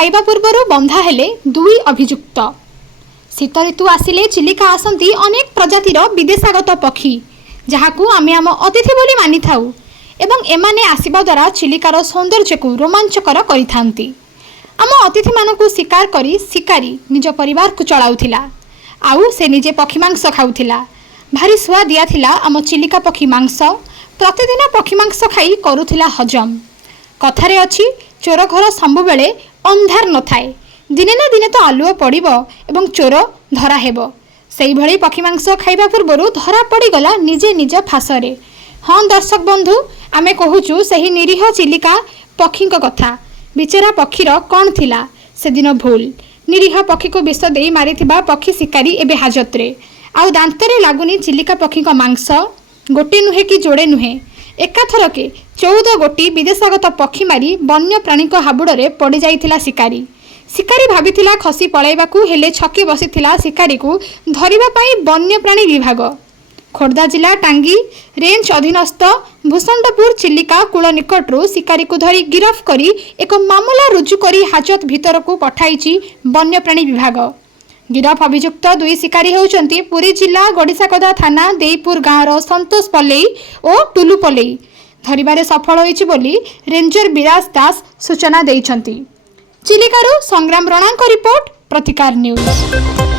खाइबा पूर्व बंधा हेले दुई अभियुक्त। शीत ऋतु आसिले चिलिका आसती अनेक प्रजातिर विदेशागत पक्षी जहाकू आमे आम अतिथि बोली मानि थाउ एवं एमाने आसिबा द्वारा चिलिकार सौंदर्य को रोमांचकर करिथांती। आम अतिथि मानकू शिकार करी शिकारी निज परिवार को चलाउथिला आउ से निजे पक्षी मांस खाउथिला। भारी सुआदिया थिला आम चिलिका पक्षी मांस। प्रतिदिन पक्षी मांस खाई करुथिला हजम। कथारे अछि चोर घर सबु बेले अंधार न थाए, दिने ना दिने तो आलुओ पड़िबो एवं चोर धरा हेबो। सेही भली पक्षी मांस खाइबा पूर्व धरा पड़ीगला निजे निज फासरे। हाँ दर्शक बंधु, आमे कहूचु सही निरीह चिलिका पक्षी कथा। बिचरा पक्षीर कौन थिला से दिन भूल। निरीह पक्षी को विष दे मारिथिबा पक्षी शिकारी एबे हाजतरे। आउ दांतरे लागुनी चिलिका पक्षी मांस। गोटे नुहे कि जोड़े नुहे, एकाथरके 14 गोटी विदेशागत पक्षी मारी वन्य प्राणी हाबुड़े पड़ जाइथिला शिकारी। शिकारी भाबिथिला खसी पलाइबाकू हेले छकी बसिथिला शिकारी को धरिबा पई वन्य प्राणी विभाग। खोर्धा जिला टांगी रेंज अधीनस्थ भूषंडपुर चिलिका कूल निकटरू शिकारी को धरी गिरफ करी एक मामला रुजु करी हाजत भीतर को पठाइछि वन्यप्राणी विभाग। गिरफ अभियुक्त दुई शिकारी होउचंती पुरी जिला गड़िसाकदा थाना देईपुर गाँवर संतोष पल्लेई और टुलु पल्लेई। धरिबारे सफल होइछि बोली रेंजर विराज दास सूचना देइछंती। चिलिकारु संग्राम रणांक रिपोर्ट प्रतिकार न्यूज।